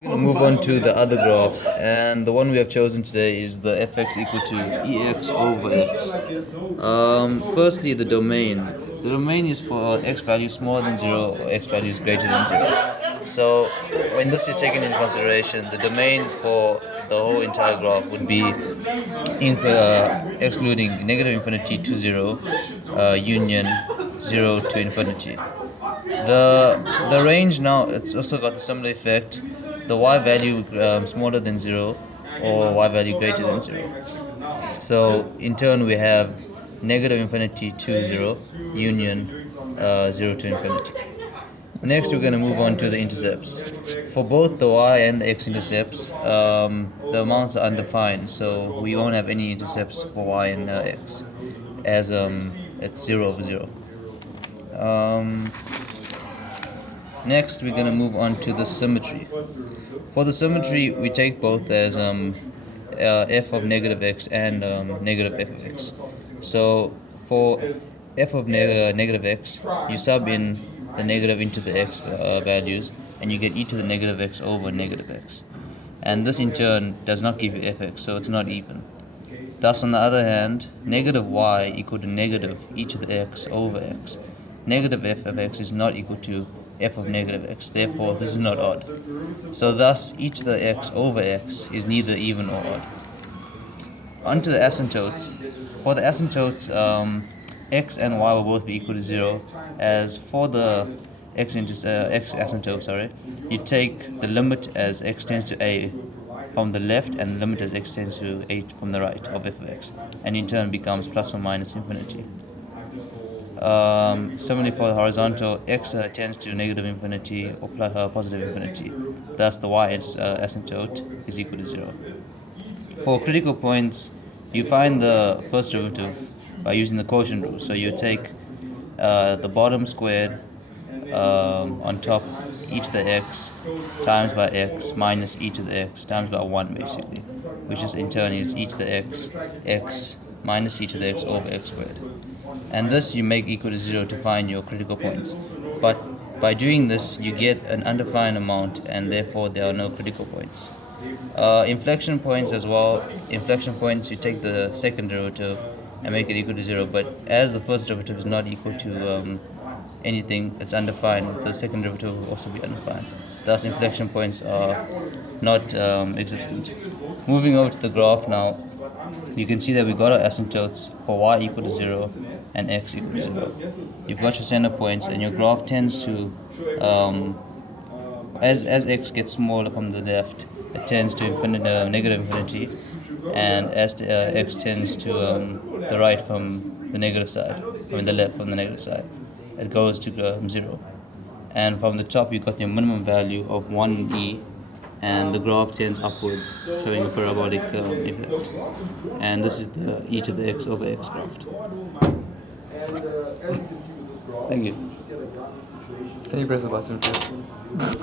We're going to move on to the other graphs, and the one we have chosen today is the fx equal to ex over x. Firstly, the domain. The domain is for x value smaller than 0 or x value is greater than 0. So when this is taken into consideration, the domain for the whole entire graph would be excluding negative infinity to 0, union 0 to infinity. The range now, it's also got a similar effect. The y value smaller than 0 or y value greater than 0. So in turn we have negative infinity to 0, union 0 to infinity. Next we're going to move on to the intercepts. For both the y and the x intercepts, the amounts are undefined, so we won't have any intercepts for y and x, as it's 0 over 0. Next, we're going to move on to the symmetry. For the symmetry, we take both as f of negative x and negative f of x. So for f of negative x, you sub in the negative into the x values, and you get e to the negative x over negative x. And this in turn does not give you fx, so it's not even. Thus, on the other hand, negative y equal to negative e to the x over x. Negative f of x is not equal to f of negative x, therefore this is not odd. So thus, e to the x over x is neither even or odd. On to the asymptotes. For the asymptotes, x and y will both be equal to 0, as for the x asymptote, you take the limit as x tends to a from the left and the limit as x tends to a from the right of f of x, and in turn becomes plus or minus infinity. Similarly for the horizontal, x tends to negative infinity or positive infinity. Thus the y asymptote is equal to 0. For critical points, you find the first derivative by using the quotient rule. So you take the bottom squared on top e to the x times by x minus e to the x times by 1 basically, which is in turn is e to the x minus e to the x over x squared. And this you make equal to 0 to find your critical points. But by doing this, you get an undefined amount, and therefore there are no critical points. Inflection points as well. Inflection points, you take the second derivative and make it equal to 0. But as the first derivative is not equal to anything, it's undefined, the second derivative will also be undefined. Thus, inflection points are not existent. Moving over to the graph now, you can see that we got our asymptotes for y equal to 0 and x equal to 0. You've got your center points, and your graph tends to, as x gets smaller from the left, it tends to negative infinity, and as x tends to the right from the negative side, from the left from the negative side, it goes to 0. And from the top, you got your minimum value of 1e, and the graph tends upwards, showing a parabolic effect. And this is the e to the x over x graph. Thank you. Can you press the button, please?